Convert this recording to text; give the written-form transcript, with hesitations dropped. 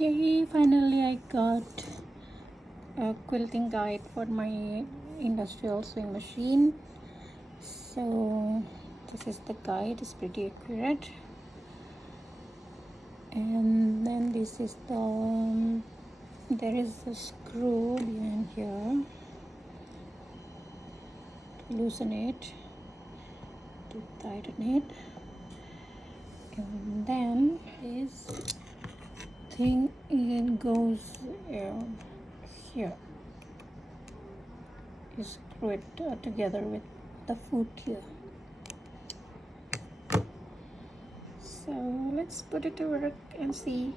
Okay, finally I got a quilting guide for my industrial sewing machine. So this is the guide. It's pretty accurate. And then this is there is a screw behind here to loosen it, to tighten it. And then this thing goes here. You screw it together with the foot here. So let's put it to work and see.